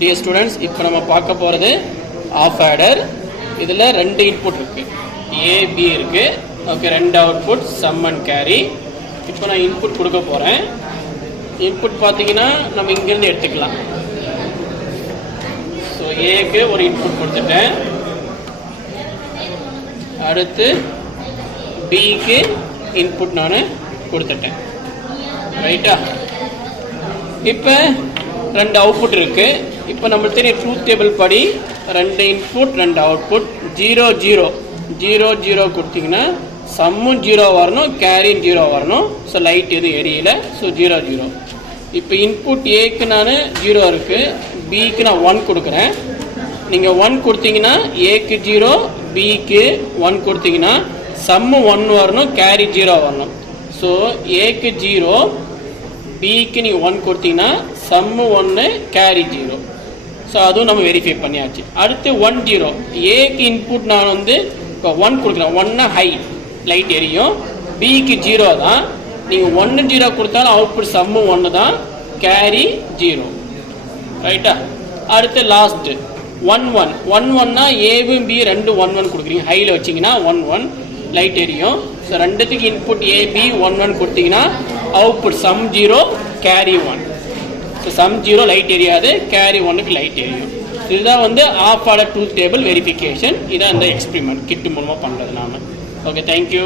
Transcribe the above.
Dear students, இப்போ நம்ம பார்க்க போகிறது ஆஃப் ஆடர். இதில் 2 இன்புட் இருக்குது, ஏபி இருக்குது. Okay, 2 output sum and carry. இப்போ நான் இன்புட் கொடுக்க போகிறேன். இன்புட் பார்த்தீங்கன்னா நம்ம இங்கேருந்து எடுத்துக்கலாம். ஸோ ஏக்கு ஒரு இன்புட் கொடுத்துட்டேன். அடுத்து பிக்கு இன்புட் நான் கொடுத்துட்டேன். ரைட்டா? இப்போ 2 அவுட்புட் இருக்குது. இப்போ நம்மளுக்கு தெரியும் ட்ரூத் டேபிள் படி 2 இன்புட் 2 அவுட்புட் 0 0 0 0 கொடுத்தீங்கன்னா சம்மும் 0 வரணும், கேரியும் 0 வரணும். ஸோ லைட் எதுவும் எரியல. ஸோ 0 0. இப்போ இன்புட் ஏக்கு நான் 0 இருக்குது, பிக்கு நான் 1 கொடுக்குறேன். நீங்கள் 1 கொடுத்தீங்கன்னா ஏக்கு 0, பிக்கு 1 கொடுத்தீங்கன்னா சம்மு 1 வரணும், கேரி 0 வரணும். ஸோ ஏக்கு 0, பிக்கு நீ 1 கொடுத்தீங்கன்னா சம்மு 1, கேரி 0. ஸோ அதுவும் நம்ம வெரிஃபை பண்ணியாச்சு. அடுத்து 1 0, ஏக்கு இன்புட் நான் இப்போ 1 கொடுக்குறேன். 1 ஹை, லைட் எரியும். பிக்கு 0 தான். நீங்கள் 1 0 கொடுத்தாலும் அவுட்புட் சம்மு 1 தான், கேரி 0. ரைட்டா? அடுத்து லாஸ்ட் 1 1 1 1னா ஏவும் பி 2 1 1 கொடுக்குறீங்க. ஹையில் வச்சிங்கன்னா 1 1 லைட் எரியும். ஸோ 2த்துக்கு இன்புட் ஏபி 1 1 கொடுத்தீங்கன்னா output sum 0, carry 1. So sum 0 light எரியாது, கேரி 1க்கு லைட் எரியும். இதுதான் half adder truth table verification. இதான் இந்த எக்ஸ்பெரிமெண்ட் கிட் மூலமாக பண்ணுறது நாம. Okay, thank you.